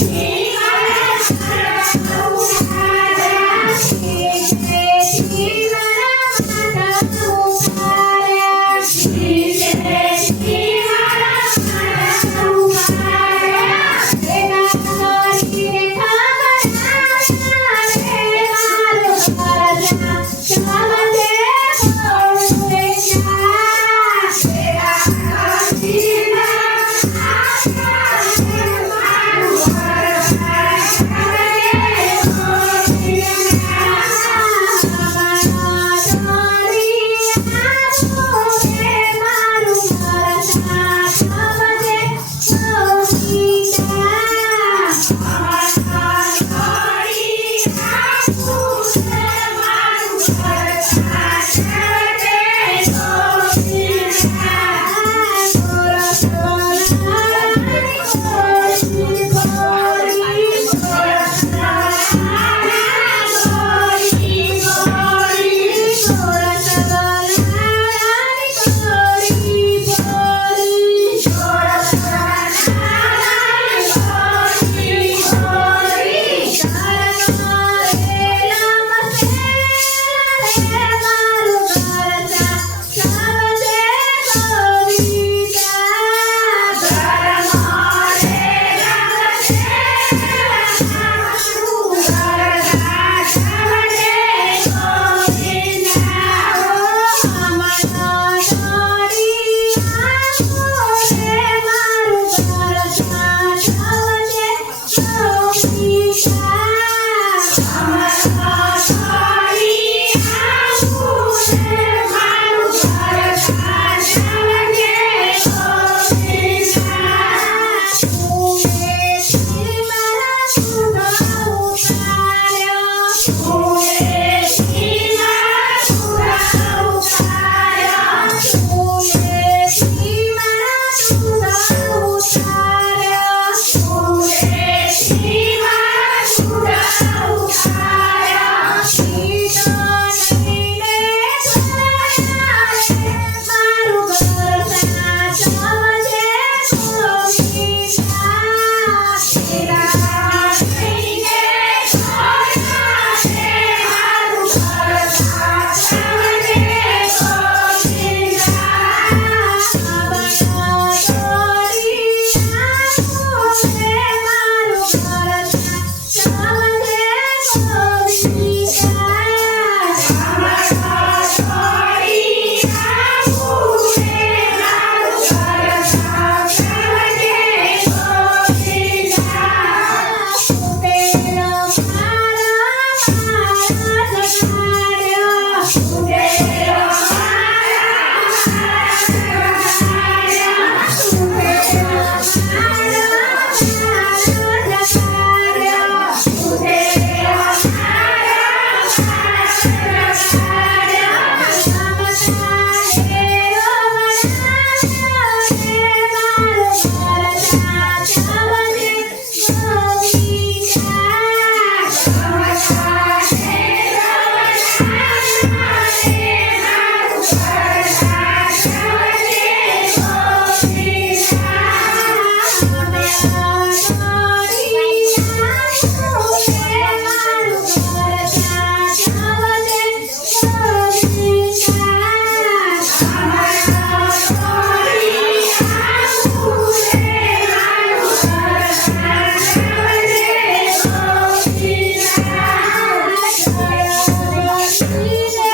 Yeah. you. Yeah.